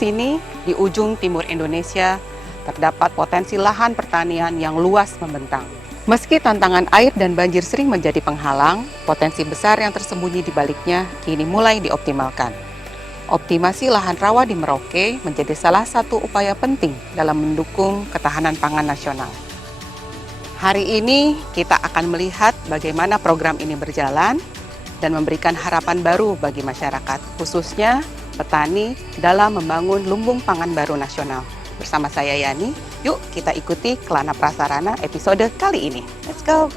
sini, di ujung timur Indonesia, terdapat potensi lahan pertanian yang luas membentang. Meski tantangan air dan banjir sering menjadi penghalang, potensi besar yang tersembunyi di baliknya kini mulai dioptimalkan. Optimasi lahan rawa di Merauke menjadi salah satu upaya penting dalam mendukung ketahanan pangan nasional. Hari ini kita akan melihat bagaimana program ini berjalan dan memberikan harapan baru bagi masyarakat, khususnya petani dalam membangun lumbung pangan baru nasional. Bersama saya Yani, yuk kita ikuti Kelana Prasarana episode kali ini. Let's go!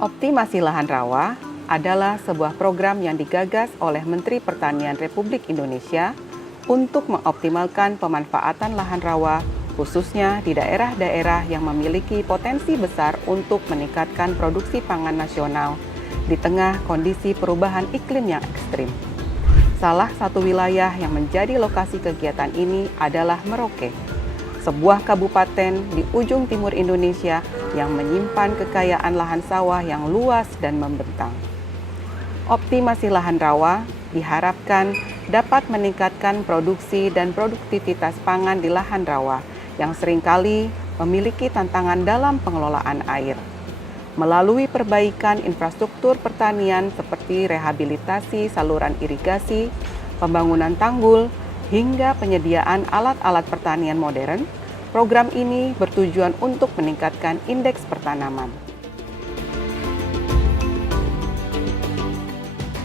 Optimasi lahan rawa adalah sebuah program yang digagas oleh Menteri Pertanian Republik Indonesia untuk mengoptimalkan pemanfaatan lahan rawa, khususnya di daerah-daerah yang memiliki potensi besar untuk meningkatkan produksi pangan nasional di tengah kondisi perubahan iklim yang ekstrim. Salah satu wilayah yang menjadi lokasi kegiatan ini adalah Merauke, sebuah kabupaten di ujung timur Indonesia yang menyimpan kekayaan lahan sawah yang luas dan membentang. Optimasi lahan rawa diharapkan dapat meningkatkan produksi dan produktivitas pangan di lahan rawa yang seringkali memiliki tantangan dalam pengelolaan air. Melalui perbaikan infrastruktur pertanian seperti rehabilitasi saluran irigasi, pembangunan tanggul, hingga penyediaan alat-alat pertanian modern, program ini bertujuan untuk meningkatkan indeks pertanaman.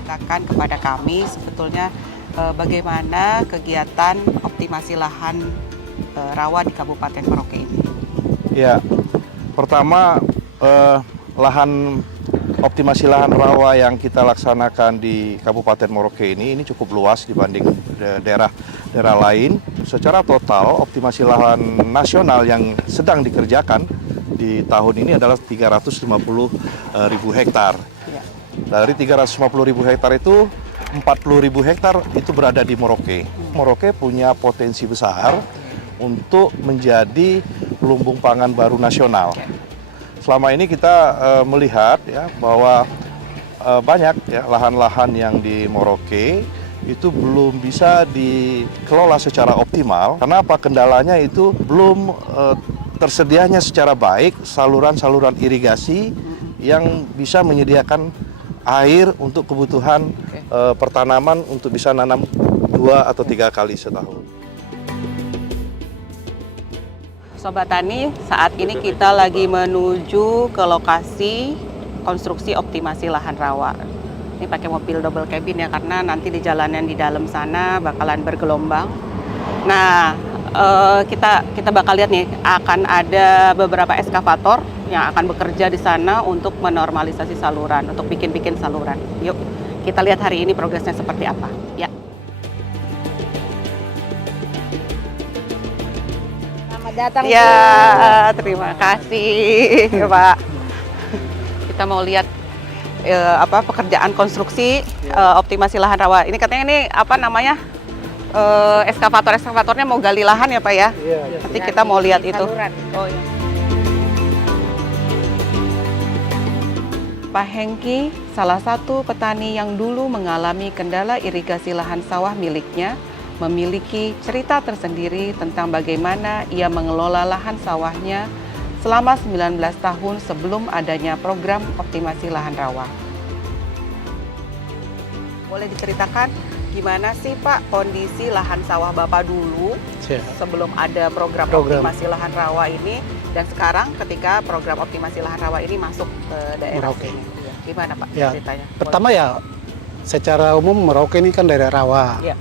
Katakan kepada kami sebetulnya bagaimana kegiatan optimasi lahan rawa di Kabupaten Merauke ini. Ya, pertama optimasi lahan rawa yang kita laksanakan di Kabupaten Merauke ini cukup luas dibanding daerah lain. Secara total, optimasi lahan nasional yang sedang dikerjakan di tahun ini adalah 350.000 hektar. Dari 350.000 hektar itu, 40.000 hektar itu berada di Merauke. Merauke punya potensi besar untuk menjadi lumbung pangan baru nasional. Selama ini kita melihat ya bahwa banyak ya lahan-lahan yang di Merauke itu belum bisa dikelola secara optimal. Karena apa? Kendalanya itu belum tersedianya secara baik saluran-saluran irigasi yang bisa menyediakan air untuk kebutuhan pertanaman untuk bisa nanam 2 atau 3 kali setahun. Sobat Tani, saat ini kita lagi menuju ke lokasi konstruksi optimasi lahan rawa. Ini pakai mobil double cabin ya, karena nanti di jalanan di dalam sana bakalan bergelombang. Nah, kita bakal lihat nih, akan ada beberapa eskavator yang akan bekerja di sana untuk menormalisasi saluran, untuk bikin saluran. Yuk, kita lihat hari ini progresnya seperti apa. Ya. Selamat datang. Ya, terima kasih, Pak. Kita mau lihat pekerjaan konstruksi optimasi lahan rawa. Ini katanya ini apa namanya? Eskavatornya mau gali lahan ya, Pak ya? Iya. Nanti kita mau lihat itu. Saluran. Oh iya. Pak Hengki, salah satu petani yang dulu mengalami kendala irigasi lahan sawah miliknya, memiliki cerita tersendiri tentang bagaimana ia mengelola lahan sawahnya selama 19 tahun sebelum adanya program optimasi lahan rawa. Boleh diceritakan gimana sih Pak kondisi lahan sawah Bapak dulu sebelum ada program optimasi lahan rawa ini, dan sekarang ketika program optimasi lahan rawa ini masuk ke daerah sini? Gimana Pak ceritanya? Pertama ya, secara umum Merauke ini kan daerah rawa. Ya.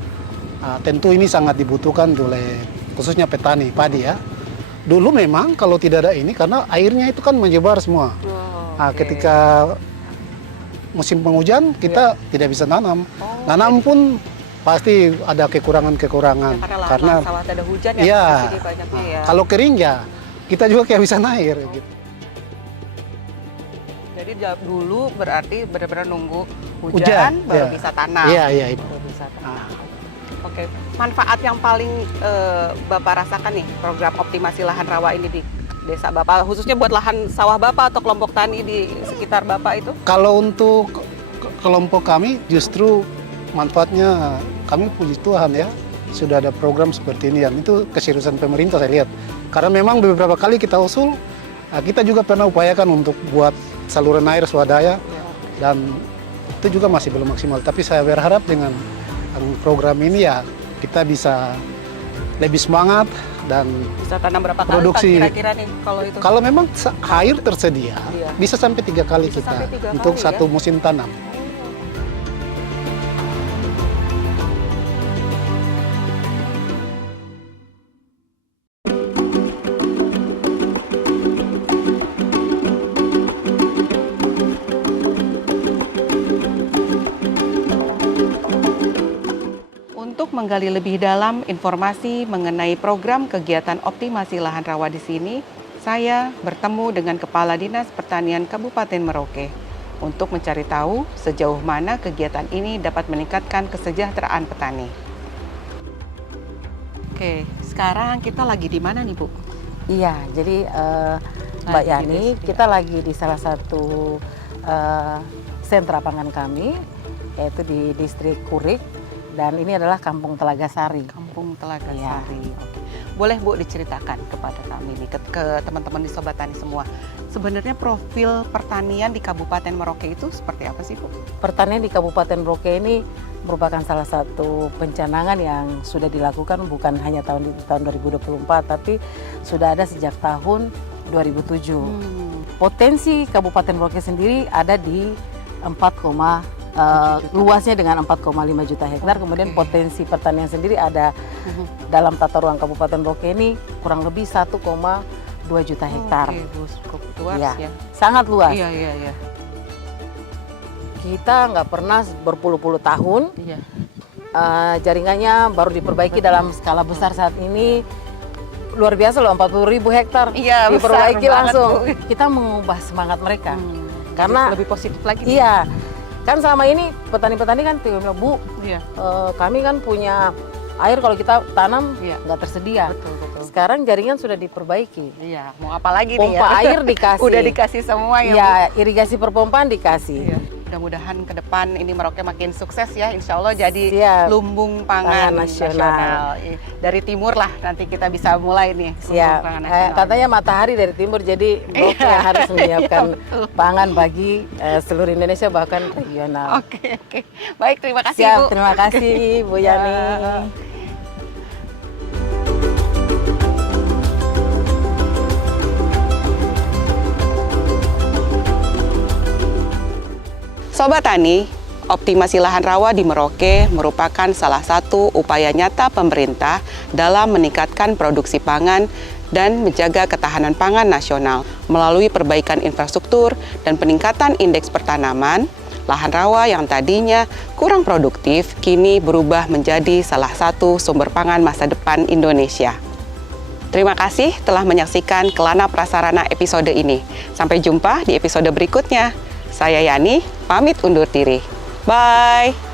Tentu ini sangat dibutuhkan oleh khususnya petani padi ya. Dulu memang kalau tidak ada ini karena airnya itu kan menyebar semua. Ketika musim penghujan kita tidak bisa nanam. Nanam pun pasti ada kekurangan-kekurangan. Ya, karena sawah ada hujan ya, iya, di sini banyaknya ya. kalau kering ya kita juga kehabisan air gitu. Jadi dulu berarti benar-benar nunggu hujan, Hujan, baru ya. bisa tanam. Iya, iya. Baru bisa tanam. Nah, Oke, manfaat yang paling Bapak rasakan nih program optimasi lahan rawa ini di desa Bapak, khususnya buat lahan sawah Bapak atau kelompok tani di sekitar Bapak itu? kalau untuk kelompok kami justru manfaatnya kami puji Tuhan ya, sudah ada program seperti ini dan itu keseriusan pemerintah saya lihat. Karena memang beberapa kali kita usul, kita juga pernah upayakan untuk buat saluran air swadaya dan itu juga masih belum maksimal. Tapi saya berharap dengan program ini ya kita bisa lebih semangat dan Bisa tanam berapa kali produksi. Pak kira-kira nih kalau itu? kalau memang air tersedia Iya. bisa sampai 3 kali Bisa kita sampai 3 untuk kali, satu ya? musim tanam. Untuk menggali lebih dalam informasi mengenai program kegiatan optimasi lahan rawa di sini, saya bertemu dengan Kepala Dinas Pertanian Kabupaten Merauke untuk mencari tahu sejauh mana kegiatan ini dapat meningkatkan kesejahteraan petani. Oke, sekarang kita lagi di mana nih, Bu? Iya, jadi Mbak Lagi Yani, di- kita lagi di salah satu sentra pangan kami, yaitu di distrik Kurik, dan ini adalah Kampung Telaga Sari. Kampung Telaga Iya. Sari. Oke. Boleh Bu diceritakan kepada kami nih, ke teman-teman di Sobat Tani semua. Sebenarnya profil pertanian di Kabupaten Merauke itu seperti apa sih, Bu? Pertanian di Kabupaten Merauke ini merupakan salah satu pencanangan yang sudah dilakukan bukan hanya tahun 2024, tapi sudah ada sejak tahun 2007. Potensi Kabupaten Merauke sendiri ada di 4, luasnya dengan 4,5 juta hektar. Kemudian Oke. potensi pertanian sendiri ada dalam tata ruang Kabupaten Merauke ini kurang lebih 1,2 juta hektar. Oke, Bu, cukup luas Iya. ya. Sangat luas. Iya, iya, iya. Kita nggak pernah berpuluh-puluh tahun, Iya. jaringannya baru diperbaiki dalam skala besar saat ini. Luar biasa loh, 40.000 hektar Iya, diperbaiki besar banget, langsung. Bu. Kita mengubah semangat mereka. Karena Karena lebih positif lagi. iya, kan selama ini petani-petani kan bilang, Bu, Iya. kami kan punya air kalau kita tanam Iya. nggak tersedia. Betul, betul. Sekarang jaringan sudah diperbaiki. Iya, mau apa lagi nih ya? Pompa air dikasih. Udah dikasih semua ya, Bu? Ya, irigasi perpompaan dikasih. Iya. Mudah-mudahan ke depan ini Merauke makin sukses ya, insya Allah jadi Siap. lumbung pangan Pangan nasional. Dari timur lah nanti kita bisa mulai nih lumbung Siap. pangan nasional. Katanya matahari dari timur, jadi Merauke Iya. yang harus menyiapkan Iya, betul. pangan bagi seluruh Indonesia bahkan regional. Oke, oke. Baik, terima kasih Siap, Bu. terima kasih Bu Yani. Ya. Sobat Tani, optimasi lahan rawa di Merauke merupakan salah satu upaya nyata pemerintah dalam meningkatkan produksi pangan dan menjaga ketahanan pangan nasional melalui perbaikan infrastruktur dan peningkatan indeks pertanaman. Lahan rawa yang tadinya kurang produktif kini berubah menjadi salah satu sumber pangan masa depan Indonesia. Terima kasih telah menyaksikan Kelana Prasarana episode ini. Sampai jumpa di episode berikutnya. Saya Yani, pamit undur diri. Bye!